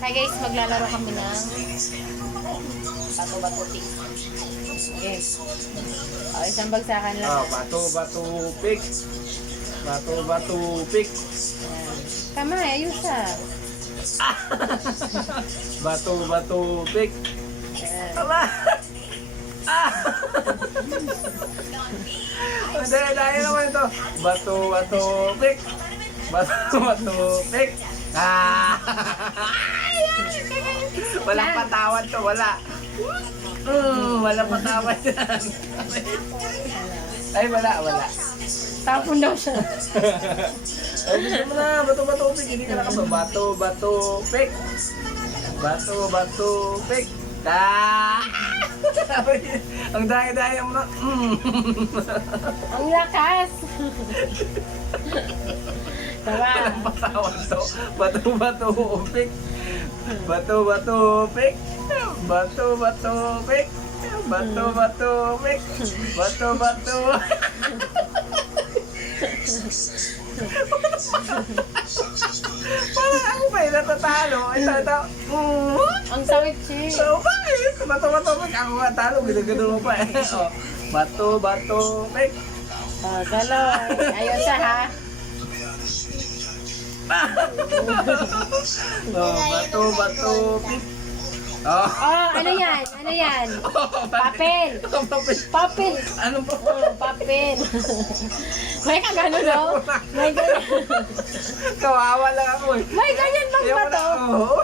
Hi guys, maglalaro kami ng bato-bato tik. Okay. O, isang bagsakan lang. Bato-bato pick. Bato-bato pick. Ayan. Tama, ayos ah. Bato-bato pick. Ayan. Tama! Dahil naman ito. Bato-bato pick. Bato-bato pick. Walang patawan to, wala. Walang patawan yan. Ay, wala. Tapon daw siya. Ay, gusto mo na, bato-bato pick. Hindi ka nakapa. Bato-bato pick. Bato-bato pick. Ang daya-daya mo na. Ang lakas. Tama. Walang patawan to. Bato-bato pick. Bato-bato pick. Bato-bato pick. Bato-bato pick. Bato-bato. Parang ako ba yung natatalo? Ito. Ang sakit siya. So, bakit? Bato-bato pick. Ako matalo. Gino-gino mo pa eh. Oh, bato-bato pick. Oh, galaw. Ayos siya ha. Oh, bato-bato pick. Oh. Oh, ano yan? Ano yan? Papel. Papel. Anong pa? Oh, papel. May kagano daw? May ganyan. Kawawa lang ako eh. May ganyan bang Ayaw mo bato? na, oo.